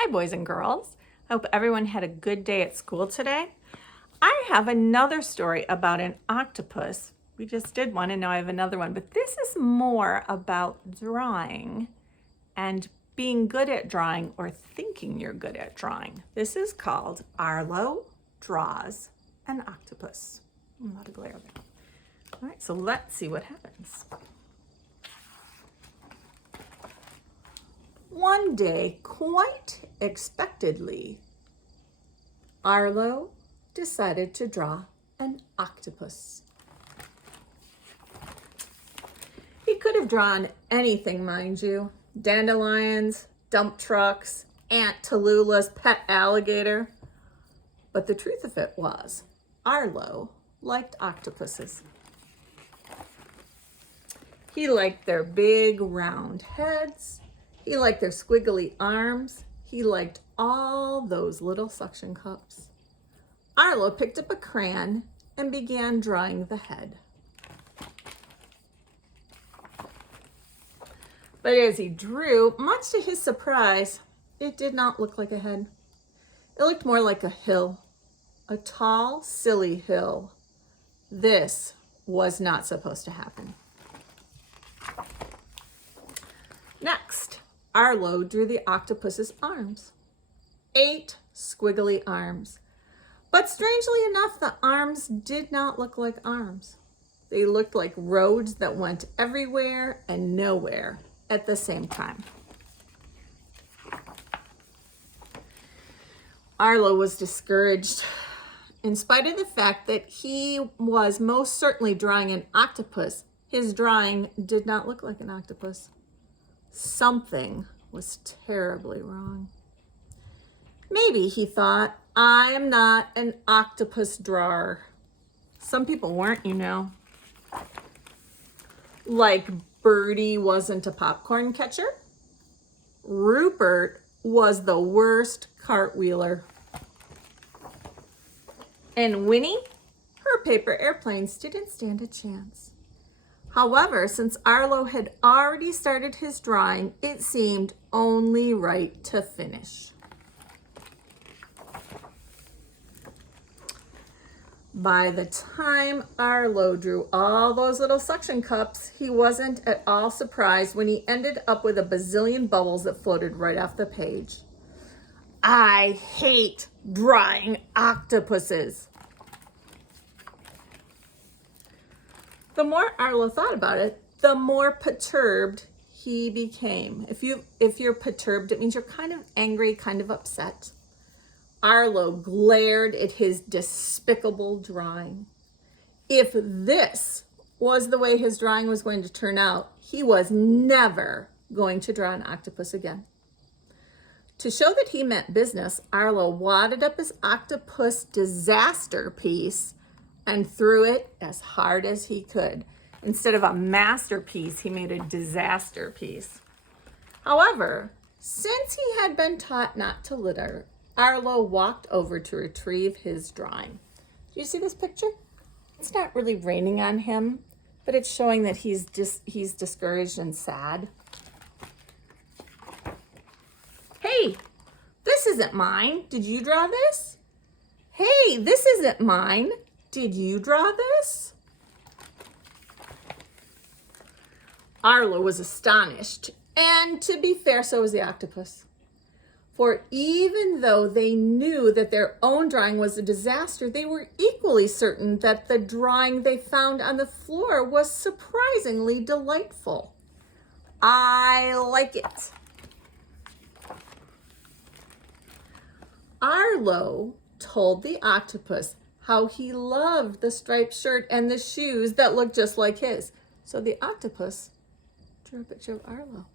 Hi, boys and girls. I hope everyone had a good day at school today. I have another story about an octopus. We just did one and now I have another one, but this is more about drawing and being good at drawing or thinking you're good at drawing. This is called Arlo Draws an Octopus. A lot of glare there. All right, so let's see what happens. One day, quite expectedly, Arlo decided to draw an octopus. He could have drawn anything, mind you. Dandelions, dump trucks, Aunt Tallulah's pet alligator. But the truth of it was, Arlo liked octopuses. He liked their big round heads. He liked their squiggly arms. He liked all those little suction cups. Arlo picked up a crayon and began drawing the head. But as he drew, much to his surprise, it did not look like a head. It looked more like a hill, a tall, silly hill. This was not supposed to happen. Next, Arlo drew the octopus's arms. 8 squiggly arms. But strangely enough, the arms did not look like arms. They looked like roads that went everywhere and nowhere at the same time. Arlo was discouraged. In spite of the fact that he was most certainly drawing an octopus, his drawing did not look like an octopus. Something was terribly wrong. Maybe, he thought, I am not an octopus drawer. Some people weren't, you know. Like Birdie wasn't a popcorn catcher. Rupert was the worst cartwheeler. And Winnie, her paper airplanes didn't stand a chance. However, since Arlo had already started his drawing, it seemed only right to finish. By the time Arlo drew all those little suction cups, he wasn't at all surprised when he ended up with a bazillion bubbles that floated right off the page. I hate drawing octopuses. The more Arlo thought about it, the more perturbed he became. If you're perturbed, it means you're kind of angry, kind of upset. Arlo glared at his despicable drawing. If this was the way his drawing was going to turn out, he was never going to draw an octopus again. To show that he meant business, Arlo wadded up his octopus disaster piece and threw it as hard as he could. Instead of a masterpiece, he made a disaster piece. However, since he had been taught not to litter, Arlo walked over to retrieve his drawing. Do you see this picture? It's not really raining on him, but it's showing that he's discouraged and sad. Hey, this isn't mine. Did you draw this? Hey, this isn't mine. Did you draw this? Arlo was astonished, and to be fair, so was the octopus. For even though they knew that their own drawing was a disaster, they were equally certain that the drawing they found on the floor was surprisingly delightful. I like it. Arlo told the octopus how he loved the striped shirt and the shoes that looked just like his. So the octopus drew a picture of Arlo.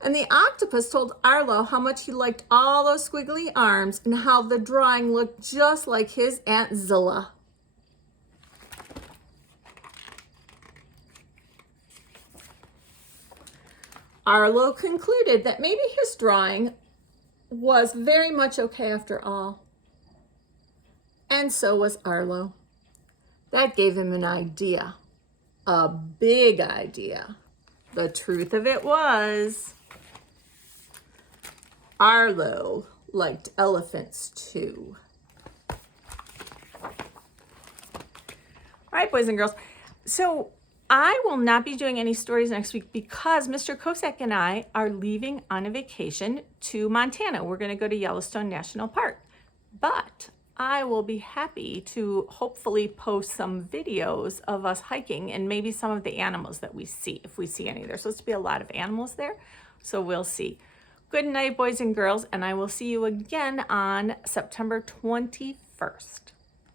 And the octopus told Arlo how much he liked all those squiggly arms and how the drawing looked just like his Aunt Zilla. Arlo concluded that maybe his drawing was very much okay after all. And so was Arlo. That gave him an idea, a big idea. The truth of it was, Arlo liked elephants too. All right, boys and girls. So I will not be doing any stories next week because Mr. Kosak and I are leaving on a vacation to Montana. We're going to go to Yellowstone National Park. But I will be happy to hopefully post some videos of us hiking and maybe some of the animals that we see, if we see any. There's supposed to be a lot of animals there, so we'll see. Good night, boys and girls, and I will see you again on September 21st.